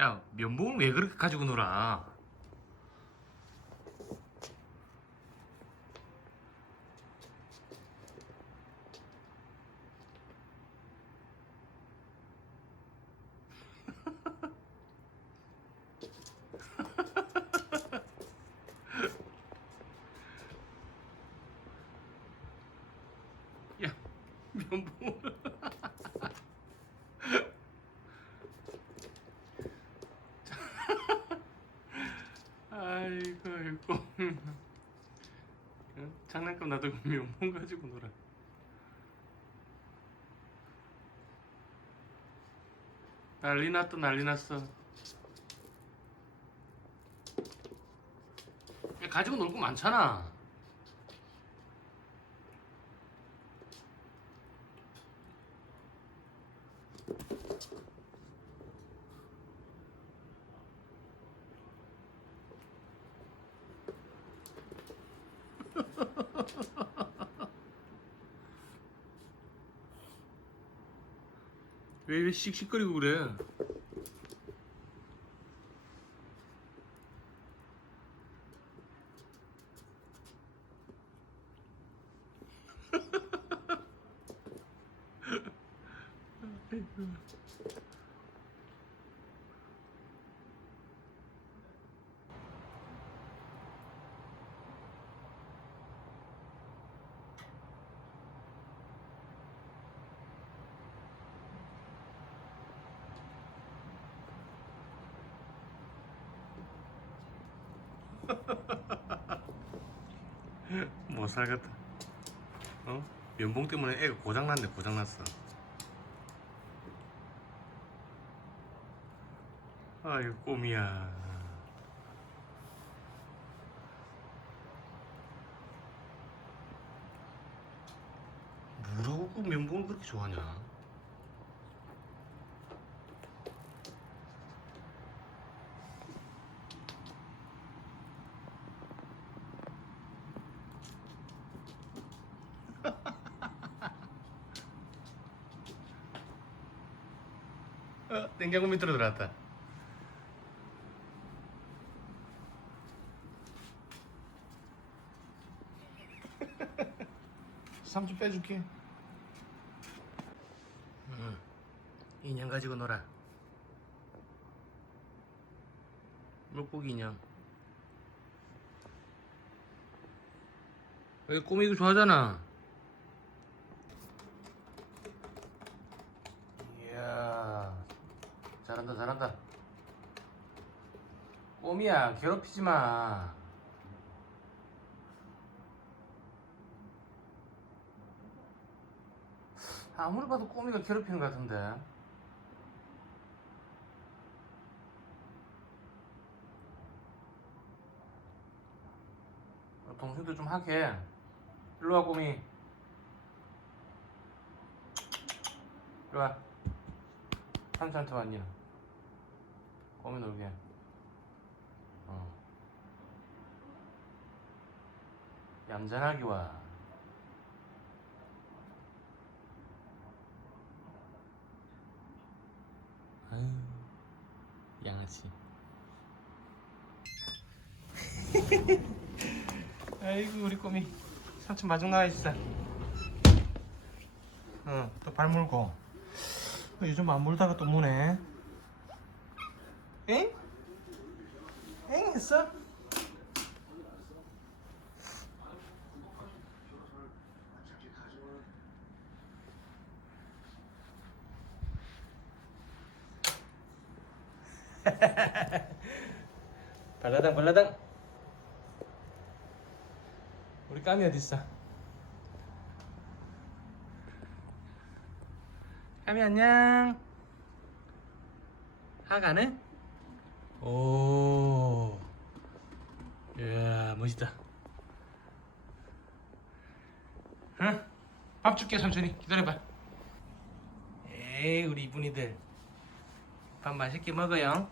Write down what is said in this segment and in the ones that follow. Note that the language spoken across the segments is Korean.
야, 면봉을 왜 그렇게 가지고 놀아? 야, 면봉을. 아이고, 아이고. 장난감 놔두고 면봉 가지고 놀아. 난리 났다, 난리 났어. 야, 가지고 놀 거 많잖아. 왜 씩씩거리고 그래? 못 살겠다. 어? 면봉 때문에 애가 고장났네, 고장났어. 아이고, 꼬미야. 뭐라고 그 면봉을 그렇게 좋아하냐? 냉장고 밑으로 들어갔다. 삼촌 빼줄게. 응. 인형 가지고 놀아. 물고기 인형. 여기 꾸미기 좋아하잖아. 이야, 잘한다, 잘한다. 꼬미야, 괴롭히지 마. 아무리 봐도 꼬미가 괴롭히는 것 같은데. 동생도 좀 하게. 일로 와, 꼬미. 일로 와. 삼촌한테 왔냐? 꼬미 놀게. 어. 얌전하게 와. 아유, 양아치. 아이고, 우리 꼬미. 삼촌 마중 나와 있어. 또 발 물고. 요즘 안 물다가 또 무네. 엥? 엥 했어? 발라당 발라당. 우리 까미 어딨어? 까미 안녕. 하 가네? 오, 이야 멋있다. 응? 밥 줄게 삼촌이. 기다려봐. 에이 우리 이쁜이들 밥 맛있게 먹어요.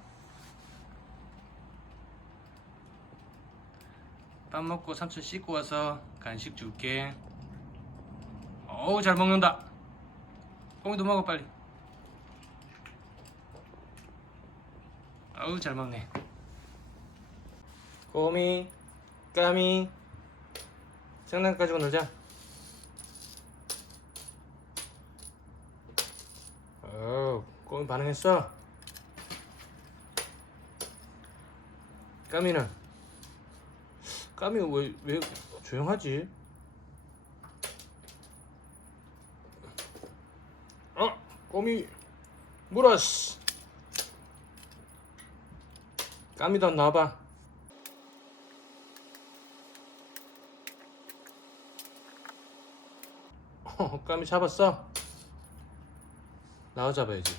밥 먹고 삼촌 씻고 와서 간식 줄게. 어우 잘 먹는다. 꽁이도 먹어 빨리. 어우 잘 먹네. 꼬미, 까미, 장난 가지고 놀자. 꼬미 반응했어. 까미는? 까미 왜 조용하지? 꼬미 물었어. 까미도 나와봐. 까미 잡았어? 나와 잡아야지.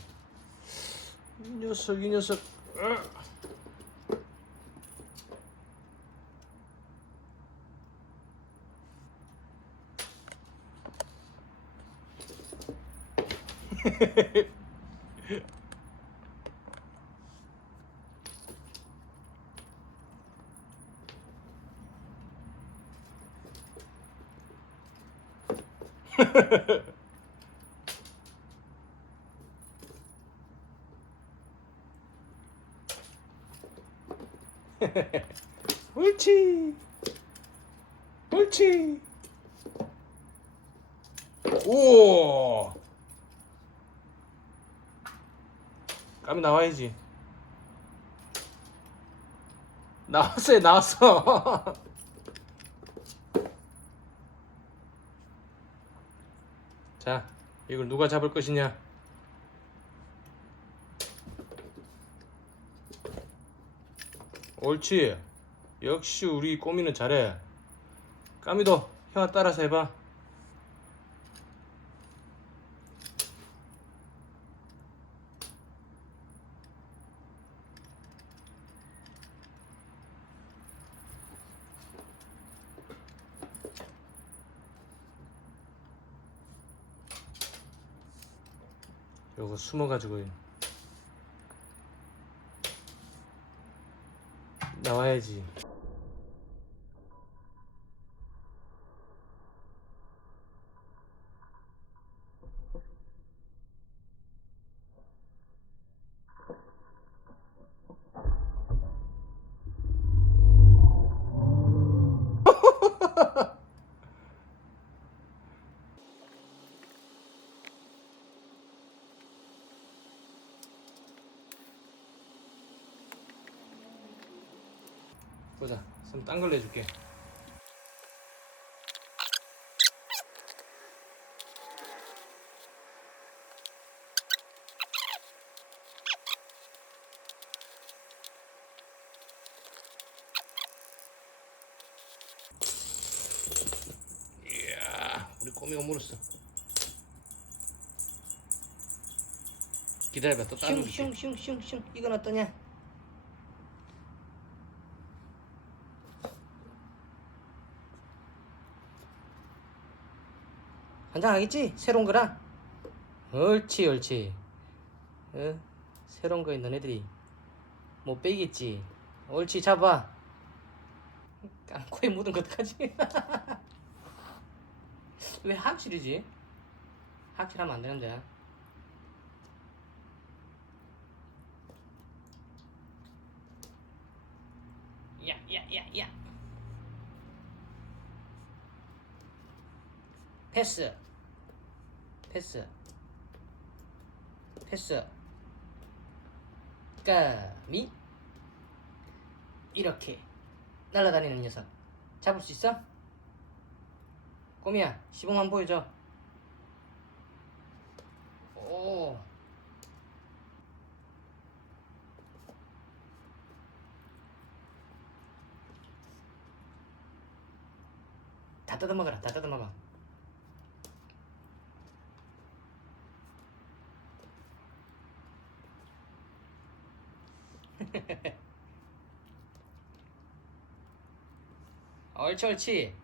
이 녀석. 옳지. 오. 까미 나와야지. 나왔어. 자, 이걸 누가 잡을 것이냐? 옳지. 역시 우리 꼬미는 잘해. 까미도 형아 따라서 해봐. 요거 숨어가지고 나와야지. 보자. 손 딴 걸로 해줄게. 이야, 우리 꼬미가 물었어. 기다려봐, 또 다른 거 줄게. 슝슝슝슝슝 이건 어떠냐? 환장하겠지? 새로운 거라. 옳지. 새로운 거에 너네들이 못 빼겠지. 옳지, 잡아. 코에 묻은 거 어떡하지? 왜 하악실이지? 하악실하면 안 되는데. 야. 패스. 까미. 이렇게 날아다니는 녀석 잡을 수 있어? 꼬미야, 시범 보여줘. 오. 다 뜯어먹어라. 다 뜯어먹어. 옳지.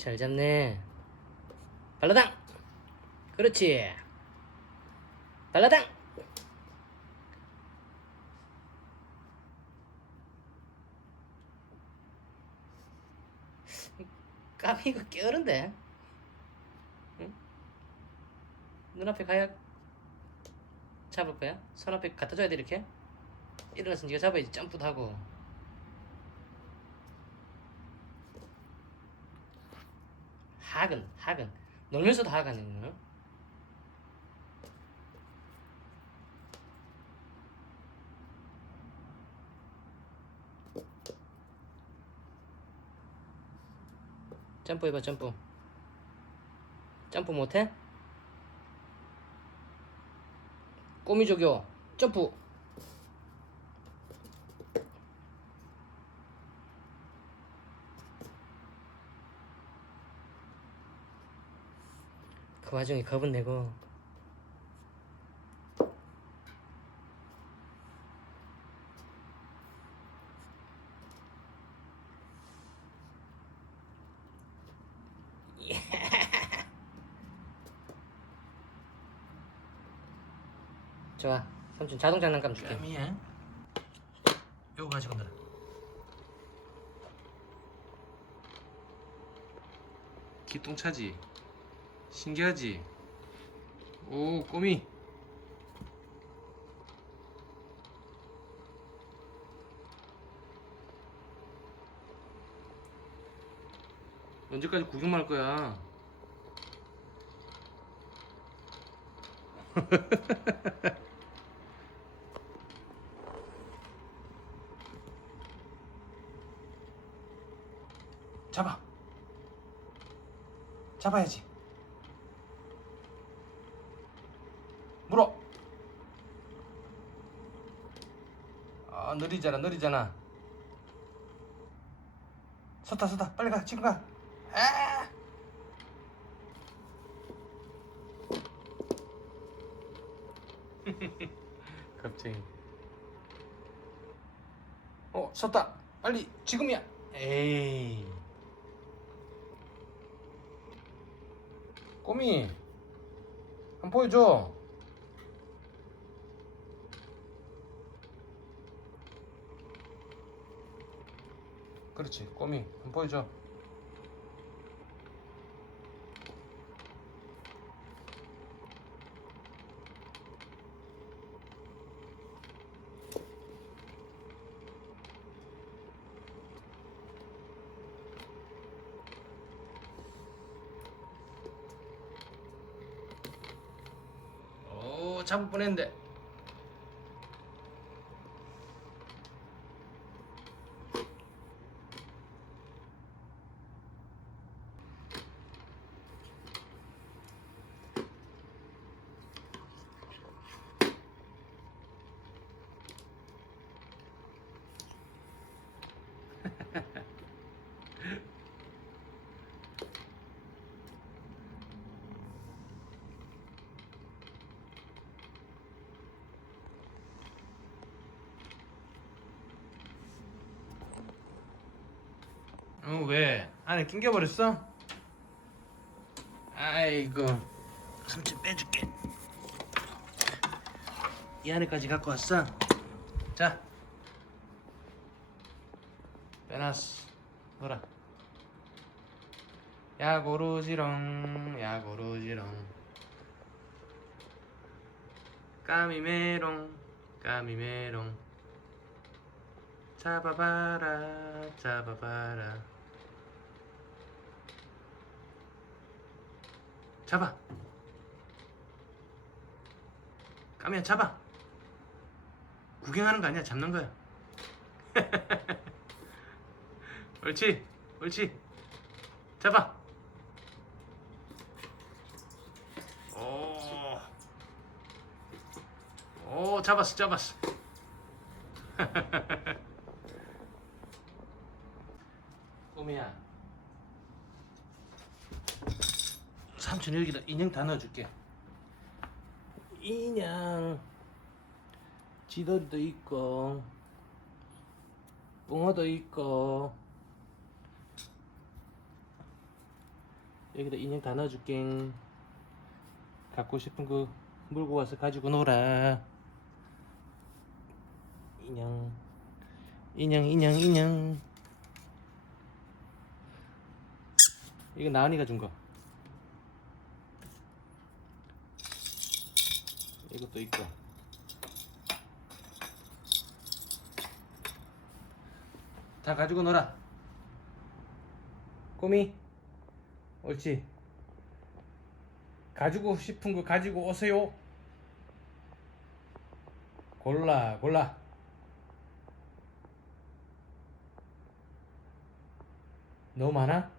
잘 잡네. 발라당. 그렇지. 발라당. 까비 이거 깨어른데. 응? 눈앞에 가야 잡을 거야? 손 앞에 갖다 줘야 돼 이렇게? 일어나서 네가 잡아야지. 점프도 하고. 하근 놀면서도 하가는 거. 점프 해봐. 점프 못해? 꼬미 조교 점프. 그 와중에 겁은 내고. 좋아. 삼촌 자동 장난감 줄게. 까미야. 요거 가지고 놀아. 기똥차지? 신기하지? 오, 꼬미. 언제까지 구경만 할 거야? 잡아. 잡아야지. 물어. 아, 느리잖아. 섰다. 빨리 가. 지금 가. 아! 갑자기. 섰다. 빨리. 지금이야. 에이. 꼬미. 한번 보여줘. 그렇지. 꼬미. 한번 보여줘. 오, 잡을 뻔했는데. 왜? 안에 낑겨버렸어? 아이고. 삼촌 빼줄게. 이 안에까지 갖고 왔어? 자. 빼놨어. 놀아. 야고루지롱. 까미메롱. 잡아봐라. 잡아. 까미야, 잡아. 구경하는 거 아니야. 잡는 거야. 옳지. 잡아. 오, 잡았어. 꼬미야. 삼촌 여기다 인형 다 넣어줄게. 인형. 지도리도 있고, 붕어도 있고. 여기다 인형 다 넣어줄게. 갖고 싶은 거 물고 와서 가지고 놀아. 인형, 인형, 인형, 인형. 이거 나은이가 준 거. 이것도 있고. 다 가지고 놀아. 꼬미. 옳지. 가지고 싶은 거 가지고 오세요. 골라, 골라. 너무 많아?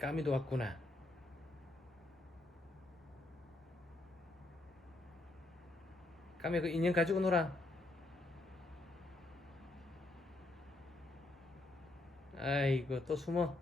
까미도 왔구나. 까미 그 인형 가지고 놀아. 아이고 또 숨어.